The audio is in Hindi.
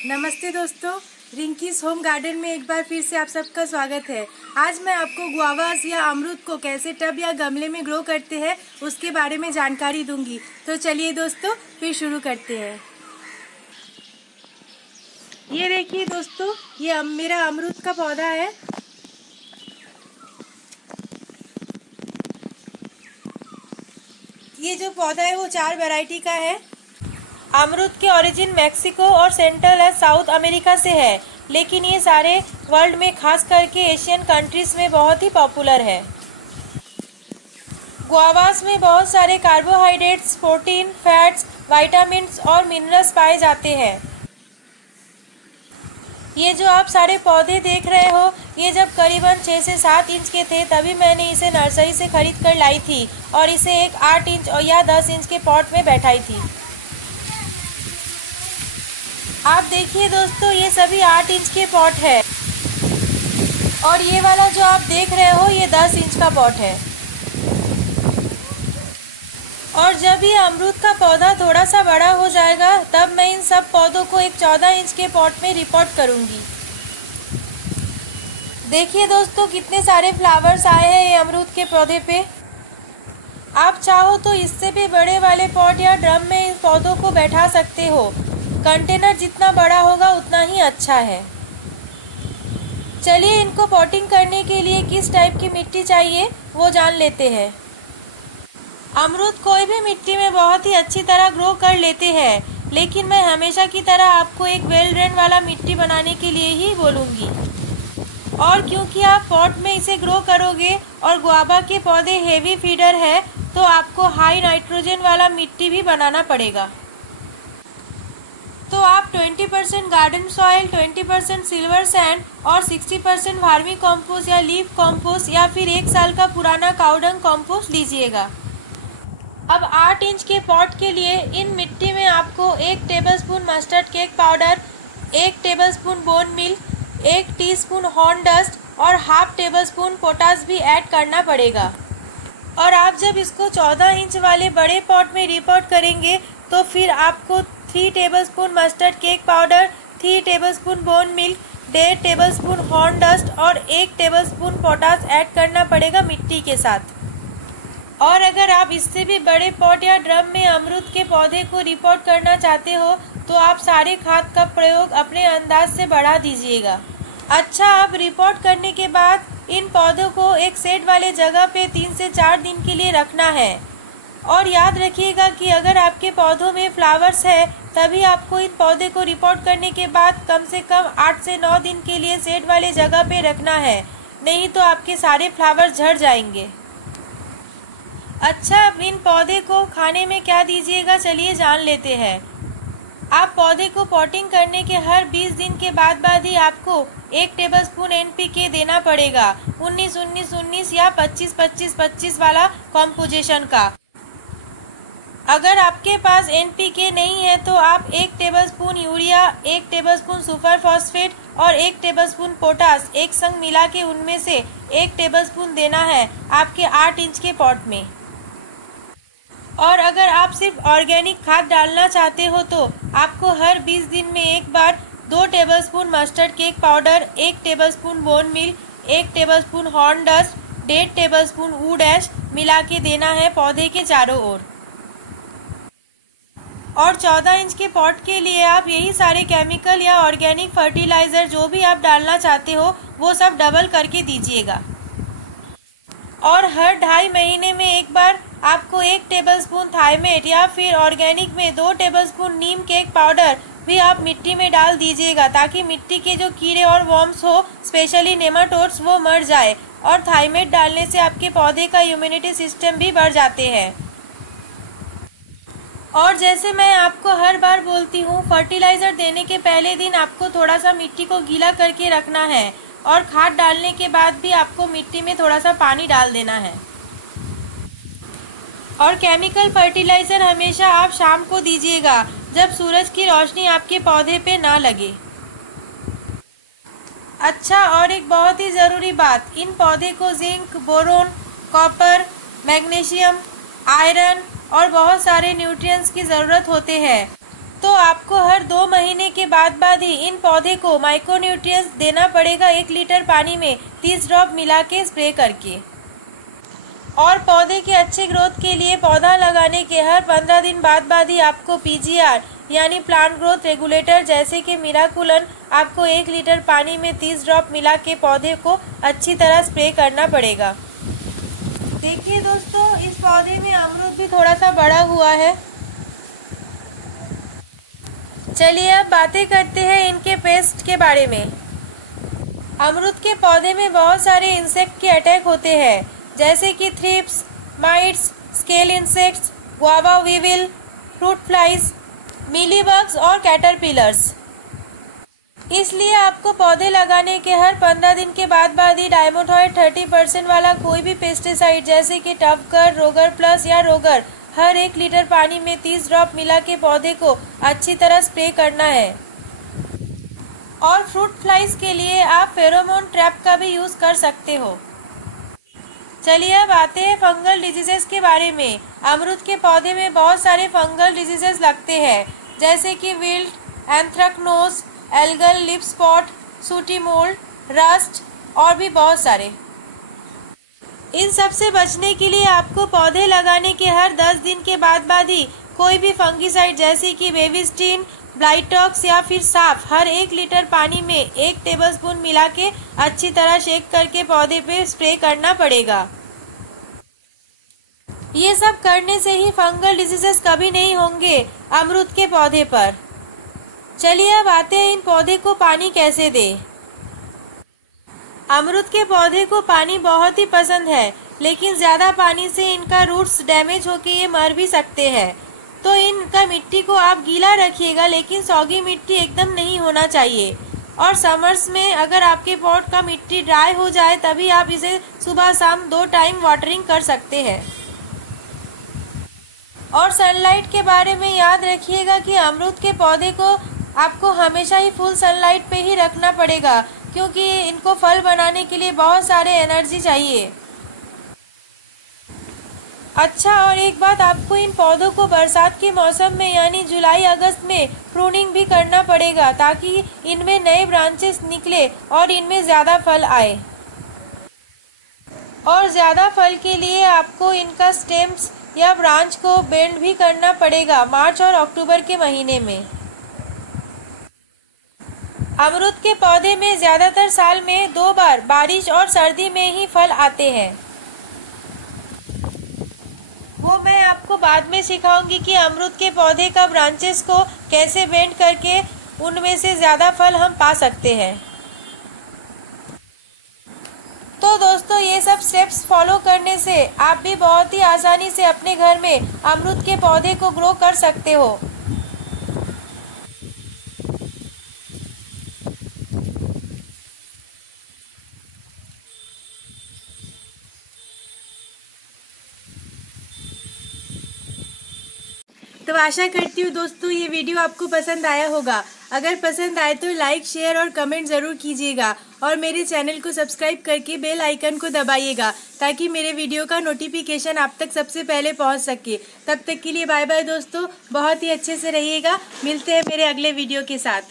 नमस्ते दोस्तों, रिंकीज होम गार्डन में एक बार फिर से आप सबका स्वागत है। आज मैं आपको गुआवास या अमरूद को कैसे टब या गमले में ग्रो करते हैं उसके बारे में जानकारी दूंगी। तो चलिए दोस्तों फिर शुरू करते हैं। ये देखिए दोस्तों, ये मेरा अमरूद का पौधा है। ये जो पौधा है वो 4 वैरायटी का है। अमरूद के ओरिजिन मैक्सिको और सेंट्रल और साउथ अमेरिका से है, लेकिन ये सारे वर्ल्ड में खास करके एशियन कंट्रीज में बहुत ही पॉपुलर है। गुआवास में बहुत सारे कार्बोहाइड्रेट्स, प्रोटीन, फैट्स, विटामिन्स और मिनरल्स पाए जाते हैं। ये जो आप सारे पौधे देख रहे हो, ये जब करीबन 6 से 7 इंच के थे तभी मैंने इसे नर्सरी से खरीद कर लाई थी और इसे एक 8 इंच या 10 इंच के पॉट में बैठाई थी। आप देखिए दोस्तों, ये सभी 8 इंच के पॉट है और ये वाला जो आप देख रहे हो ये 10 इंच का पॉट है। और जब ये अमरूद का पौधा थोड़ा सा बड़ा हो जाएगा तब मैं इन सब पौधों को एक 14 इंच के पॉट में रिपोर्ट करूंगी। देखिए दोस्तों, कितने सारे फ्लावर्स आए हैं ये अमरूद के पौधे पे। आप चाहो तो इससे भी बड़े वाले पॉट या ड्रम में इन पौधों को बैठा सकते हो। कंटेनर जितना बड़ा होगा उतना ही अच्छा है। चलिए इनको पॉटिंग करने के लिए किस टाइप की मिट्टी चाहिए वो जान लेते हैं। अमरूद कोई भी मिट्टी में बहुत ही अच्छी तरह ग्रो कर लेते हैं, लेकिन मैं हमेशा की तरह आपको एक वेल ड्रेन वाला मिट्टी बनाने के लिए ही बोलूँगी। और क्योंकि आप पॉट में इसे ग्रो करोगे और गुआवा के पौधे हेवी फीडर है तो आपको हाई नाइट्रोजन वाला मिट्टी भी बनाना पड़ेगा। तो आप 20% गार्डन सॉइल, 20% सिल्वर सैंड और 60% वर्मी कंपोस्ट या लीफ कंपोस्ट या फिर 1 साल का पुराना काउडंग कंपोस्ट दीजिएगा। अब 8 इंच के पॉट के लिए इन मिट्टी में आपको 1 tablespoon mustard cake powder, 1 tablespoon bone meal, 1 teaspoon horn dust और ½ टेबलस्पून पोटाश भी ऐड करना पड़ेगा। और आप जब इसको 14 इंच वाले बड़े पॉट में रिपोर्ट करेंगे तो फिर आपको 3 tablespoon mustard cake powder, 3 tablespoon bone milk, 1.5 tablespoon horn dust और 1 टेबलस्पून पोटाश ऐड करना पड़ेगा मिट्टी के साथ। और अगर आप इससे भी बड़े पॉट या ड्रम में अमरूद के पौधे को रिपोर्ट करना चाहते हो तो आप सारे खाद का प्रयोग अपने अंदाज से बढ़ा दीजिएगा। अच्छा, अब रिपोर्ट करने के बाद इन पौधों को एक शेड वाले जगह पे 3 से 4 दिन के लिए रखना है। और याद रखिएगा कि अगर आपके पौधों में फ्लावर्स है तभी आपको इन पौधे को रिपोर्ट करने के बाद कम से कम 8 से 9 दिन के लिए शेड वाले जगह पे रखना है, नहीं तो आपके सारे फ्लावर्स झड़ जाएंगे। अच्छा, अब इन पौधे को खाने में क्या दीजिएगा चलिए जान लेते हैं। आप पौधे को पॉटिंग करने के हर 20 दिन के बाद ही आपको 1 टेबलस्पून NPK देना पड़ेगा, 19-19-19 या 25-25-25 वाला कॉम्पोजिशन का। अगर आपके पास NPK नहीं है तो आप 1 tablespoon urea, 1 tablespoon super phosphate और 1 टेबलस्पून पोटाश एक संग मिला के उनमें से 1 टेबलस्पून देना है आपके 8 इंच के पॉट में। और अगर आप सिर्फ ऑर्गेनिक खाद डालना चाहते हो तो आपको हर 20 दिन में एक बार 2 tablespoon mustard cake powder, 1 tablespoon bone meal, 1 tablespoon horn dust, 1.5 tablespoon wood ash मिला के देना है पौधे के चारों ओर। और 14 इंच के पॉट के लिए आप यही सारे केमिकल या ऑर्गेनिक फर्टिलाइजर जो भी आप डालना चाहते हो वो सब डबल करके दीजिएगा। और हर 2.5 महीने में एक बार आपको 1 टेबलस्पून थाइमेट या फिर ऑर्गेनिक में 2 टेबलस्पून नीम केक पाउडर भी आप मिट्टी में डाल दीजिएगा, ताकि मिट्टी के जो कीड़े और वर्म्स हो, स्पेशली नेमाटोड्स, वो मर जाए। और थाइमेट डालने से आपके पौधे का इम्यूनिटी सिस्टम भी बढ़ जाते हैं। और जैसे मैं आपको हर बार बोलती हूँ, फर्टिलाइजर देने के पहले दिन आपको थोड़ा सा मिट्टी को गीला करके रखना है और खाद डालने के बाद भी आपको मिट्टी में थोड़ा सा पानी डाल देना है। और केमिकल फर्टिलाइजर हमेशा आप शाम को दीजिएगा जब सूरज की रोशनी आपके पौधे पे ना लगे। अच्छा, और एक बहुत ही ज़रूरी बात, इन पौधे को zinc, boron, copper, magnesium, iron और बहुत सारे न्यूट्रिएंट्स की ज़रूरत होते हैं। तो आपको हर 2 महीने के बाद ही इन पौधे को माइक्रोन्यूट्रिएंट्स देना पड़ेगा 1 लीटर पानी में 30 ड्रॉप मिला के स्प्रे करके। और पौधे के अच्छे ग्रोथ के लिए पौधा लगाने के हर 15 दिन बाद ही आपको पीजीआर यानी प्लांट ग्रोथ रेगुलेटर जैसे कि मिराकुलन आपको 1 लीटर पानी में 30 ड्रॉप मिला के पौधे को अच्छी तरह स्प्रे करना पड़ेगा। देखिए दोस्तों, इस पौधे में अमरूद भी थोड़ा सा बड़ा हुआ है। चलिए अब बातें करते हैं इनके पेस्ट के बारे में। अमरूद के पौधे में बहुत सारे इंसेक्ट के अटैक होते हैं, जैसे कि thrips, mites, scale insects, guava weevil, fruit flies, mealybugs और कैटरपिलर्स। इसलिए आपको पौधे लगाने के हर 15 दिन के बाद ही डायमोथोएट 30% वाला कोई भी पेस्टिसाइड जैसे कि टफगर, रोगर प्लस या रोगर हर 1 लीटर पानी में 30 ड्रॉप मिला के पौधे को अच्छी तरह स्प्रे करना है। और फ्रूट फ्लाइज के लिए आप फेरोमोन ट्रैप का भी यूज कर सकते हो। चलिए अब आते हैं फंगल डिजीजेस के बारे में। अमरूद के पौधे में बहुत सारे फंगल डिजीजेस लगते हैं, जैसे कि wilt, anthracnose, algal leaf spot, sooty mould, rust और भी बहुत सारे। इन सब से बचने के लिए आपको पौधे लगाने के हर 10 दिन के बाद ही कोई भी फंगीसाइड जैसे कि बेबिस्टीन, ब्लाइटॉक्स या फिर साफ हर 1 लीटर पानी में 1 टेबलस्पून मिला के अच्छी तरह शेक करके पौधे पे स्प्रे करना पड़ेगा। ये सब करने से ही फंगल डिजीजेस कभी नहीं होंगे अमरूद के पौधे पर। चलिए अब आते हैं इन पौधे को पानी कैसे दें। अमरूद के पौधे को पानी बहुत ही पसंद है, लेकिन ज्यादा पानी से इनका रूट्स डैमेज होके ये मर भी सकते हैं। तो इनका मिट्टी को आप गीला रखिएगा, लेकिन सौगी मिट्टी एकदम नहीं होना चाहिए। और समर्स में अगर आपके पॉट का मिट्टी ड्राई हो जाए तभी आप इसे सुबह शाम 2 टाइम वाटरिंग कर सकते हैं। और सनलाइट के बारे में याद रखिएगा कि अमरूद के पौधे को आपको हमेशा ही फुल सनलाइट पे ही रखना पड़ेगा, क्योंकि इनको फल बनाने के लिए बहुत सारे एनर्जी चाहिए। अच्छा, और एक बात, आपको इन पौधों को बरसात के मौसम में यानी जुलाई अगस्त में प्रूनिंग भी करना पड़ेगा, ताकि इनमें नए ब्रांचेस निकले और इनमें ज्यादा फल आए। और ज्यादा फल के लिए आपको इनका स्टेम्स या ब्रांच को बेंड भी करना पड़ेगा मार्च और अक्टूबर के महीने में। अमरूद के पौधे में ज्यादातर साल में 2 बार बारिश और सर्दी में ही फल आते हैं। वो मैं आपको बाद में सिखाऊंगी कि अमरूद के पौधे का ब्रांचेस को कैसे बेंड करके उनमें से ज्यादा फल हम पा सकते हैं। तो दोस्तों, ये सब स्टेप्स फॉलो करने से आप भी बहुत ही आसानी से अपने घर में अमरूद के पौधे को ग्रो कर सकते हो। तो आशा करती हूँ दोस्तों ये वीडियो आपको पसंद आया होगा। अगर पसंद आए तो लाइक, शेयर और कमेंट ज़रूर कीजिएगा और मेरे चैनल को सब्सक्राइब करके बेल आइकन को दबाइएगा, ताकि मेरे वीडियो का नोटिफिकेशन आप तक सबसे पहले पहुंच सके। तब तक के लिए बाय बाय दोस्तों, बहुत ही अच्छे से रहिएगा। मिलते हैं मेरे अगले वीडियो के साथ।